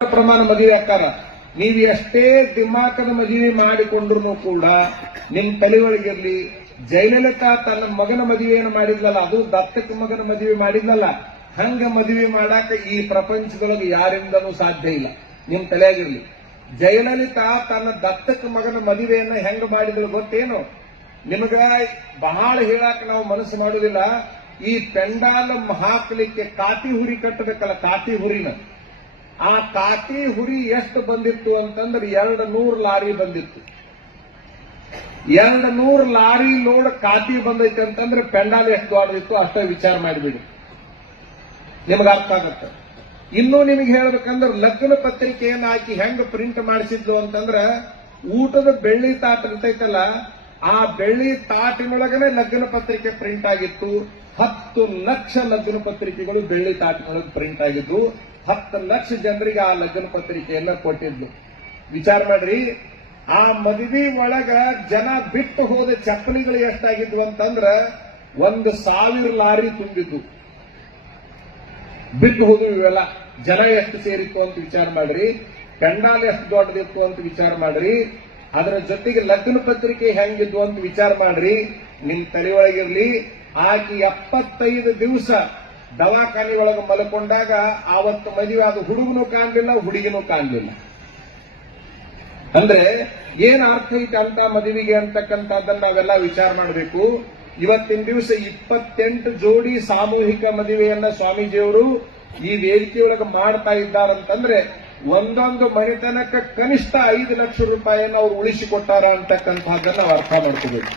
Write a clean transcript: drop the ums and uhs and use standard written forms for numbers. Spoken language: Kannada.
ಪ್ರಮಾಣ ಮದುವೆ ಅಕ್ಕಾರ. ನೀವು ಎಷ್ಟೇ ದಿಮಾಕದ ಮದುವೆ ಮಾಡಿಕೊಂಡ್ರು ಕೂಡ ನಿಮ್ ತಲೆ ಒಳಗಿರ್ಲಿ, ಜಯಲಲಿತಾ ತನ್ನ ಮಗನ ಮದುವೆಯನ್ನು ಮಾಡಿದ್ಲಲ್ಲ, ಅದು ದತ್ತಕ ಮಗನ ಮದುವೆ ಮಾಡಿದ್ಲಲ್ಲ, ಹಂಗ ಮದುವೆ ಮಾಡಾಕ ಈ ಪ್ರಪಂಚದೊಳಗೆ ಯಾರಿಂದನೂ ಸಾಧ್ಯ ಇಲ್ಲ. ನಿಮ್ ತಲೆಯಾಗಿರ್ಲಿ. ಜಯಲಲಿತಾ ತನ್ನ ದತ್ತಕ ಮಗನ ಮದುವೆಯನ್ನ ಹೆಂಗ ಮಾಡಿದ್ರು ಗೊತ್ತೇನು? ನಿಮಗ ಬಹಳ ಹೇಳಾಕ ನಾವು ಮನಸ್ಸು ಮಾಡುದಿಲ್ಲ. ಈ ಪೆಂಡಾಲ್ ಹಾಕಲಿಕ್ಕೆ ಕಾಟಿ ಹುರಿ ಕಟ್ಟಬೇಕಲ್ಲ, ಕಾಟಿ ಹುರಿನ, ಆ ಕಾಟಿ ಹುರಿ ಎಷ್ಟು ಬಂದಿತ್ತು ಅಂತಂದ್ರೆ 200 ಲಾರಿ ಬಂದಿತ್ತು. 200 ಲಾರಿ ಲೋಡ್ ಕಾಟಿ ಬಂದೈತೆ ಅಂತಂದ್ರೆ ಪೆಂಡಾಲ್ ಎಷ್ಟು ದೊಡ್ಡದಿತ್ತು ಅಷ್ಟೇ ವಿಚಾರ ಮಾಡಿಬಿಡಿ, ನಿಮ್ಗೆ ಅರ್ಥ ಆಗತ್ತೆ. ಇನ್ನೂ ನಿಮಗೆ ಹೇಳ್ಬೇಕಂದ್ರೆ ಲಗ್ನ ಪತ್ರಿಕೆಯನ್ನು ಹಾಕಿ ಹೆಂಗ್ ಪ್ರಿಂಟ್ ಮಾಡಿಸಿದ್ದು ಅಂತಂದ್ರೆ, ಊಟದ ಬೆಳ್ಳಿ ತಾಟ ಇರ್ತೈತಲ್ಲ, ಆ ಬೆಳ್ಳಿ ತಾಟಿನೊಳಗನೆ ಲಗ್ನ ಪತ್ರಿಕೆ ಪ್ರಿಂಟ್ ಆಗಿತ್ತು. 10 ಲಕ್ಷ ಲಗ್ನ ಪತ್ರಿಕೆಗಳು ಬೆಳ್ಳಿ ತಾಟಿನೊಳಗೆ ಪ್ರಿಂಟ್ ಆಗಿದ್ದು. 10 ಲಕ್ಷ ಜನರಿಗೆ ಆ ಲಗ್ನ ಪತ್ರಿಕೆಯನ್ನ ಕೊಟ್ಟಿದ್ದು. ವಿಚಾರ ಮಾಡ್ರಿ, ಆ ಮದುವೆ ಒಳಗ ಜನ ಬಿಟ್ಟು ಹೋದ ಚಪ್ಪಲಿಗಳು ಎಷ್ಟಾಗಿದ್ವು ಅಂತಂದ್ರ 1,000 ಲಾರಿ ತುಂಬಿದ್ದು. ಬಿಟ್ಟು ಹೋದ್ವು ಇವೆಲ್ಲ. ಜನ ಎಷ್ಟು ಸೇರಿತ್ತು ಅಂತ ವಿಚಾರ ಮಾಡ್ರಿ, ಪೆಂಡಾಲ್ ಎಷ್ಟು ದೊಡ್ಡದಿತ್ತು ಅಂತ ವಿಚಾರ ಮಾಡ್ರಿ, ಅದರ ಜೊತೆಗೆ ಲಗ್ನ ಪತ್ರಿಕೆ ಹೆಂಗಿದ್ವು ಅಂತ ವಿಚಾರ ಮಾಡ್ರಿ. ನಿಮ್ ತಲೆ ಒಳಗಿರ್ಲಿ, ಆಕಿ 75 ದಿವಸ ದವಾಖಾನೆ ಒಳಗೆ ಮಲ್ಕೊಂಡಾಗ ಆವತ್ತು ಮದುವೆ ಆದ ಹುಡುಗನೂ ಕಾಣಲಿಲ್ಲ, ಹುಡುಗಿನೂ ಕಾಣಲಿಲ್ಲ. ಅಂದ್ರೆ ಏನ್ ಅರ್ಥ ಐತೆ ಅಂತ ಮದುವೆಗೆ ಅಂತಕ್ಕಂಥದ್ದನ್ನ ನಾವೆಲ್ಲ ವಿಚಾರ ಮಾಡಬೇಕು. ಇವತ್ತಿನ ದಿವಸ 28 ಜೋಡಿ ಸಾಮೂಹಿಕ ಮದುವೆಯನ್ನ ಸ್ವಾಮೀಜಿಯವರು ಈ ವೇದಿಕೆಯೊಳಗೆ ಮಾಡ್ತಾ ಇದ್ದಾರಂತಂದ್ರೆ, ಒಂದೊಂದು ಮನೆತನಕ್ಕೆ ಕನಿಷ್ಠ 5 ಲಕ್ಷ ರೂಪಾಯಿಯನ್ನು ಅವರು ಉಳಿಸಿಕೊಟ್ಟಾರ ಅಂತಕ್ಕಂಥದ್ದನ್ನ ನಾವು ಅರ್ಥ ಮಾಡ್ಕೋಬೇಕು.